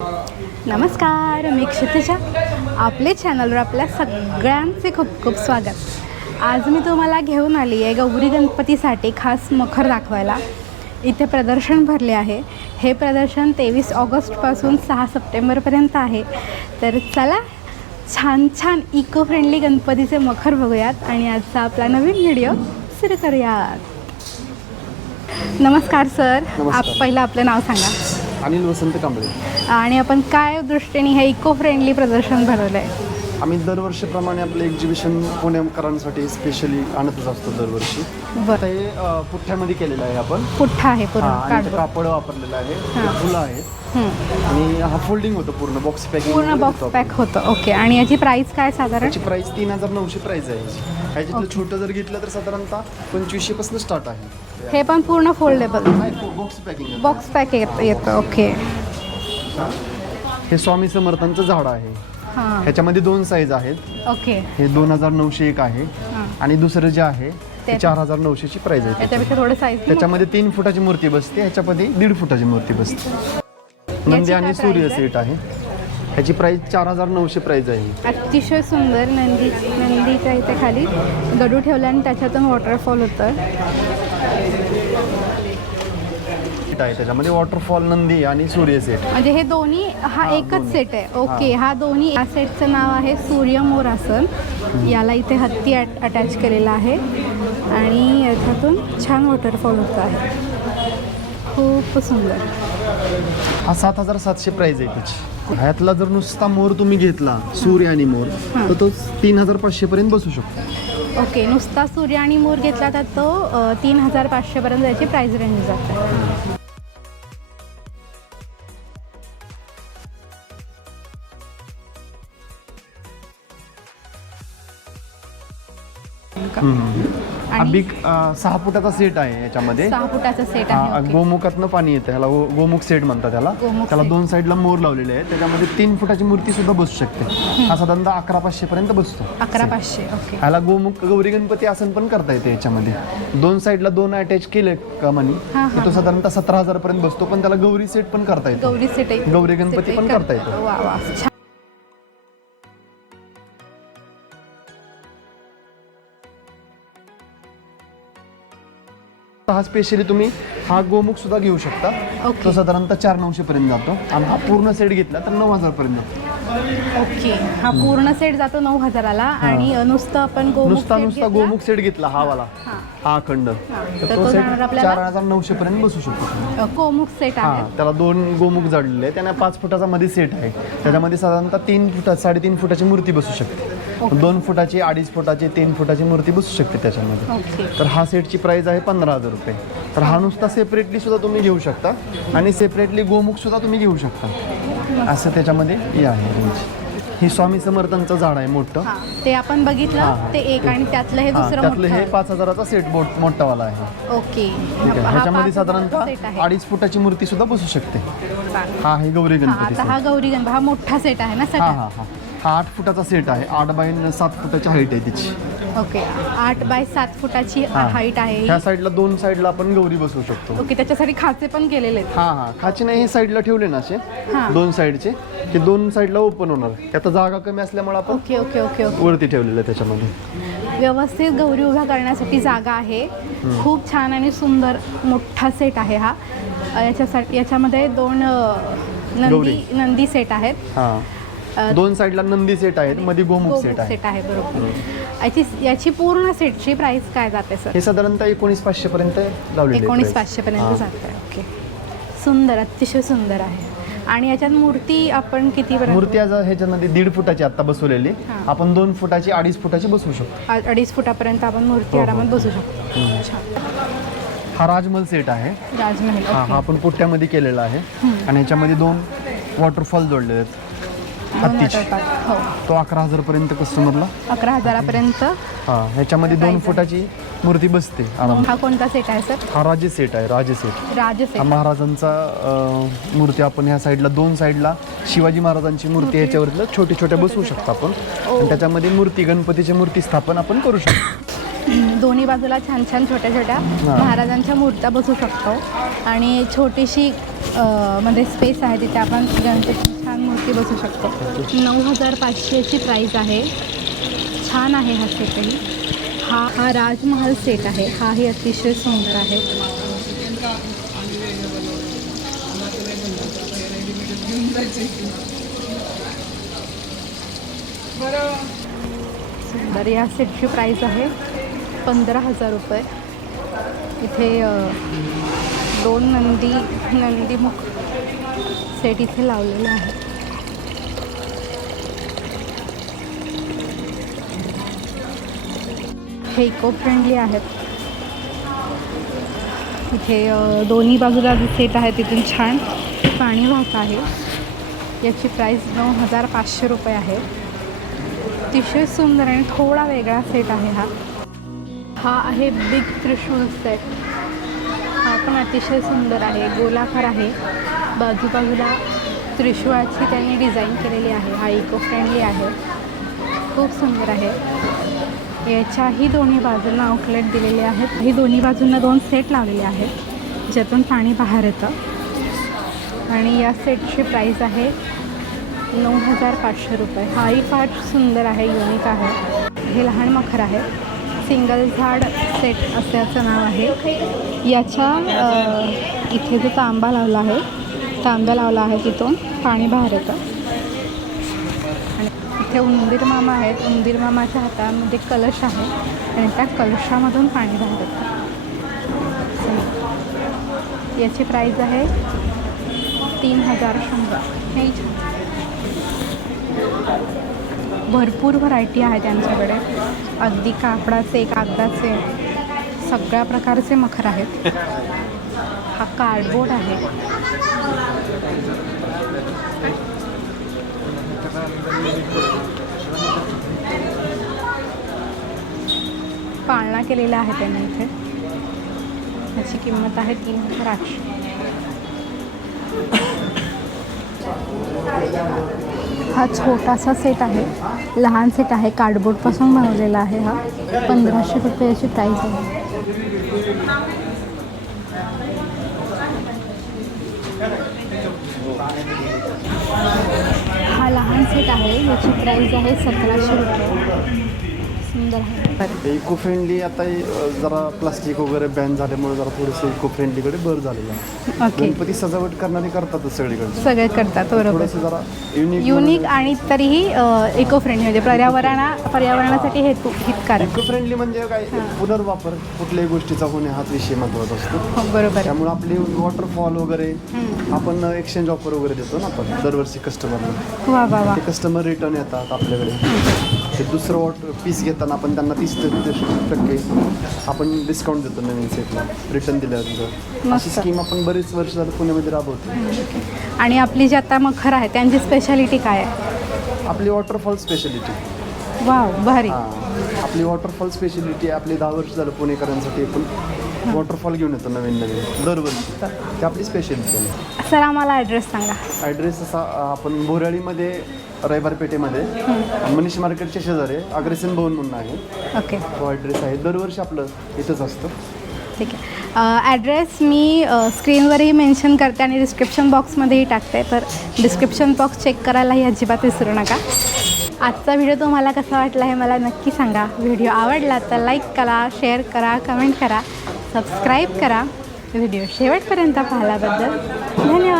नमस्कार मी क्षितिजा. आपले चॅनलवर आपल्या सगळ्यांचे खूप खूप स्वागत. आज मी तुम्हाला घेऊन आली आहे गौरी गणपतीसाठी खास मखर दाखवायला. इथे प्रदर्शन भरले आहे. हे प्रदर्शन तेवीस ऑगस्टपासून सहा सप्टेंबरपर्यंत आहे. तर चला छान छान इको फ्रेंडली गणपतीचे मखर बघूयात आणि आजचा आपला नवीन व्हिडिओ सुरू करूयात. नमस्कार सर. आप पहिलं आपलं नाव सांगा. अनिल वसंत कांबळे. आणि आपण काय दृष्टीने हे इको फ्रेंडली प्रदर्शन भरवलं आहे आम्ही दरवर्षीप्रमाणे आपलं एक्झिबिशन पुणेकरांसाठी स्पेशली आणतच असतो दरवर्षी. बरं. हे अ, पुठ्ठ्यामध्ये केलेलं आहे आपण. पुठ्ठा आहे हा, आणि ते कापड वापरलेलं आहे. ते फुलं आहेत. आणि हा फोल्डिंग होतं पूर्ण बॉक्स पॅकिंग पूर्ण बॉक्स पॅक होतं ओके आणि याची प्राइस काय साधारण? त्याची प्राइस तीन हजार नऊशे प्राइस आहे. याची. ह्याच्यातलं छोटं जर घेतलं तर साधारणतः पंचवीसशे पासून स्टार्ट आहे. हे पण पूर्ण foldable box packing box pack येत येतं. ओके हे स्वामी समर्थांचं झाड आहे. हां. ह्याच्यामध्ये दोन साईज आहेत. ओके. हे दोन हजार नऊशे एक आहे. हां. आणि दुसरं जे आहे ते- चार हजार नऊशेची प्राइस आहे त्याची. याच्यापेक्षा थोडं साईज त्याच्यामध्ये तीन फुटाची मूर्ती बसते ह्याच्यामध्ये दीड फुटाची मूर्ती बसते. नंदी काय आणि price सूर्य आहे? सेट आहे. ह्याची प्राइस चार हजार नऊशे प्राइस आहे. अतिशय सुंदर नंदी नंदीच्या इथे खाली गडू ठेवला आणि त्याच्यातून वॉटरफॉल होतं. सेट आहे त्याच्यामध्ये वॉटरफॉल नंदी आणि सूर्य सेट म्हणजे हे दोन्ही हा एकच. सेट आहे. ओके हा दोन्ही या सेटचं नाव आहे सूर्यमोर आसन. याला इथे हत्ती अट अटॅच केलेला आहे. आणि याच्यातून छान वॉटरफॉल होत आहे. खूप सुंदर. हा सात हजार सातशे प्राइस आहे त्याची. ह्यातला जर नुसता मोर तुम्ही घेतला सूर्य आणि मोर. तर तो तीन हजार पाचशे पर्यंत बसू शकतो. ओके नुसता सूर्य आणि मोर घेतला तर तो तीन हजार पाचशेपर्यंत याची प्राईस रेंज जाते. हा आणि बिग अं, सहा फुटाचा सेट आहे याच्यामध्ये. सहा फुटाचा सेट हा, आहे. गोमुखातनं पाणी येतं ह्याला गो- गोमुख सेट म्हणतात त्याला गोमुख त्याला. दोन साईडला मोर लावलेले आहे त्याच्यामध्ये तीन फुटाची मूर्ती सुद्धा बसू शकते. हा साधारणतः अकरा पाचशे पर्यंत बसतो. अकरा पाचशे ओके. ह्याला गोमुख गौरी गणपती आसन पण करता येते याच्यामध्ये. दोन साईडला दोन अटॅच केले का हा, की तो साधारणतः सतरा हजार पर्यंत बसतो पण त्याला गौरी सेट पण करता येतो. गौरी सेट. गौरी गणपती पण. करता येतो. वा वा. छान. हा स्पेशली तुम्ही हा गोमुख सुद्धा घेऊ शकता. ओके. तो साधारणतः चार नऊशे पर्यंत जातो. आणि हा पूर्ण सेट घेतला तर नऊ हजार पर्यंत जातो. ओके. हा पूर्ण सेट जातो नऊ हजाराला आणि अ, नुसतं आपण गोमुख नुसता set नुसता घेतला. गोमुख सेट घेतला हा वाला. हा. हा अखंड तर तर तो तो सेट आपल्याला? चार हजार नऊशे पर्यंत बसू शकतो अ, गोमुख सेट हा आहे. त्याला दोन गोमुख जडलेले आहे त्यांना पाच फुटाचा मध्ये सेट आहे. त्याच्यामध्ये साधारणतः तीन फुटा साडेतीन फुटाची मूर्ती बसू शकते. दोन फुटाची अडीच फुटाची तीन फुटाची मूर्ती बसू शकते त्याच्यामध्ये. तर हा सेटची प्राइस आहे पंधरा हजार रुपये. तर हा नुसता सेपरेटली सुद्धा तुम्ही घेऊ शकता आणि सेपरेटली गोमुख सुद्धा तुम्ही घेऊ शकता. असं त्याच्यामध्ये हे आहे हे स्वामी समर्थांचं झाड आहे मोठं. हा ते आपण हा, बघितलं हा. ते एक आणि त्यातलं हे हा, दुसरं त्यातलं हे पाच हजाराचा सेट बोट मोठावाला आहे. ओके हा ह्याच्यामध्ये साधारणतः अडीच फुटाची मूर्ती सुद्धा बसू शकते. हा आहे गौरी हा गणपती हा गौरी गणपती हा मोठा सेट आहे ना हा सगळ्यात? हा आठ फुटाचा सेट आहे. आठ बाय सात फुटाची हाईट आहे त्याची ओके. आठ बाय सात फुटाची हा. हाईट आहे. ह्या साईडला दोन साईडला आपण गौरी बसवू शकतो. ओके त्याच्यासाठी खाचे पण केलेले आहेत. हा हा. खाची नाही हे साईडला ठेवले ना असे? हा. दोन साईडचे. की दोन साईडला ओपन होणार. आता जागा कमी असल्यामुळे आपण ओके ओके ओके ओके. वरती ठेवलेलं आहे त्याच्यामध्ये. व्यवस्थित गौरी उभ्या करण्यासाठी जागा आहे. खूप छान आणि सुंदर मोठा सेट आहे हा. अ, याच्यासाठी याच्यामध्ये दोन अ, नंदी गौरी. नंदी सेट आहेत. हा. दोन साईडला नंदी सेट आहेत मध्ये गोमुख सेट आहे. सेट आहे बरोबर. याची याची पूर्ण सेटची प्राइस काय जाते सर हे साधारणतः एकोणीस पाचशे पर्यंत लावलेले एकोणीस पाचशे पर्यंत जाते ओके सुंदर अतिशय सुंदर आहे. आणि याच्यात मूर्ती आपण किती मूर्ती आज ह्याच्यामध्ये दीड फुटाची आता बसवलेली. आपण दोन फुटाची अडीच फुटाची बसवू शकतो. अडीच फुटापर्यंत आपण मूर्ती हो, हो. आरामात बसू शकतो. हा राजमल सेट आहे. राजमहल हा हा आपण पुट्ट्यामध्ये केलेला आहे. आणि ह्याच्यामध्ये दोन वॉटरफॉल जोडलेले आहेत. दोन हत्तीचे. हो. तो अकरा हजार पर्यंत कस्टमरला अकरा हजारापर्यंत. हा ह्याच्यामध्ये दोन. फुटाची मूर्ती बसते आराम हा कोणता सेट आहे सर हा राजे सेट आहे राजे सेट राज हा सेट महाराजांचा अं, मूर्ती आपण ह्या साईडला दोन साईडला शिवाजी महाराजांची मूर्ती ह्याच्यावरलं छोटे छोटे बसवू शकतो आपण. आणि त्याच्यामध्ये मूर्ती गणपतीची मूर्ती स्थापन आपण करू शकतो. दोन्ही बाजूला छान छान छोट्या छोट्या महाराजांच्या मूर्त्या बसू शकतो. आणि छोटीशी अ, मध्ये स्पेस आहे तिथे आपण गणपती वरती बसू शकतो. नऊ हजार पाचशेची प्राईज आहे. छान आहे हा सेटही हा हा राजमहाल सेट आहे. हाही अतिशय सुंदर आहे. सुंदर या सेटची प्राईस आहे पंधरा हजार रुपये. इथे दोन नंदी नंदीमुख सेट इथे लावलेलं आहे इथे इको फ्रेंडली आहेत. इथे दोन्ही बाजूला जे सेट आहे तिथून छान पाणी वाहत आहे. याची प्राईस नऊ हजार पाचशे रुपये आहे. अतिशय सुंदर आणि थोडा वेगळा सेट आहे हा. हा आहे बिग त्रिशूल सेट हा पण अतिशय सुंदर आहे. गोलाकार आहे. बाजूबाजूला त्रिशूळाची त्यांनी डिझाईन केलेली आहे. हा इको फ्रेंडली आहे. खूप सुंदर आहे. याच्याही दोन्ही बाजूंना आउटलेट दिलेले आहेत. ही दोन्ही बाजूंना दोन सेट लावलेले आहेत ज्यातून पाणी बाहेर येतं. आणि या सेटची प्राईस आहे नऊ हजार पाचशे रुपये. हाही फार सुंदर आहे युनिक आहे. हे लहान मखर आहे. सिंगल झाड सेट असल्याचं नाव आहे. याच्या इथे जो तांबा लावला आहे तांब्या लावला आहे तिथून पाणी बाहेर येतं. इथे उंदीर मामा आहेत. उंदीर मामाच्या हातामध्ये कलश आहे आणि त्या कलशामधून पाणी बाहेर येतं. याची प्राईज आहे तीन हजार शंभर. हे भरपूर व्हरायटी आहे त्यांच्याकडे अगदी कापडाचे कागदाचे सगळ्या प्रकारचे मखर आहेत. हा कार्डबोर्ड आहे. पाळणा केलेला आहे त्यांनी इथे. त्याची किंमत आहे तीन हजार आठशे. हा छोटासा सेट आहे. लहान सेट आहे. कार्डबोर्डपासून बनवलेला आहे हा. पंधराशे रुपये अशी प्राईस आहे. हा लहान सेट आहे. याची प्राईस आहे सतराशे रुपये. सुंदर आहे. इको फ्रेंडली आता जरा प्लास्टिक वगैरे बॅन झाल्यामुळे जरा थोडंसं इको फ्रेंडलीकडे भर झालेलं आहे. ओके गणपती सजावट करणारे करतातच सगळीकडे. सगळे करतात बरोबर. जरा युनिक युनिक आणि तरीही इको फ्रेंडली म्हणजे पर्यावरणा पर्यावरणासाठी हेतू हितकारक. इको फ्रेंडली म्हणजे काय? पुनर्वापर कुठल्याही गोष्टीचा होणे हाच विषय महत्त्वाचा असतो. हो बरोबर. त्यामुळे आपले वॉटरफॉल वगैरे. आपण एक्सचेंज ऑफर वगैरे देतो ना आपण दरवर्षी कस्टमरला कस्टमर रिटर्न येतात आपल्याकडे. ते दुसरं वॉटर पीस घेताना आपण त्यांना तीस टक्के आपण डिस्काउंट देतो नवीन सेटला रिटर्न दिल्यानंतर. अशी स्कीम आपण बरेच वर्ष झालं पुण्यामध्ये राबवतो आणि आपली जी आता मखर आहे त्यांची स्पेशालिटी काय आहे? आपली वॉटरफॉल स्पेशालिटी वाव भारी. आपली वॉटरफॉल स्पेशालिटी आपली दहा वर्ष झालं पुणेकरांसाठी आपण वॉटरफॉल घेऊन येतो नवीन नवीन दरवर्षी. ती आपली स्पेशालिटी आहे. सर आम्हाला ॲड्रेस सांगा. ॲड्रेस असा आपण बोराळीमध्ये रविवार पेठेमध्ये. मनीष मार्केटच्या शेजारी अग्रेसन भवन म्हणून आहे. ओके. तो ॲड्रेस आहे. दरवर्षी आपलं इथंच असतं. ठीक आहे. ॲड्रेस मी अ, स्क्रीनवरही मेन्शन करते आणि डिस्क्रिप्शन बॉक्समध्येही टाकते. तर डिस्क्रिप्शन बॉक्स चेक करायलाही अजिबात विसरू नका. आजचा व्हिडिओ तुम्हाला कसा वाटला हे मला नक्की सांगा. व्हिडिओ आवडला तर लाईक करा शेअर करा कमेंट करा सबस्क्राईब करा. व्हिडिओ शेवटपर्यंत पाहिल्याबद्दल धन्यवाद.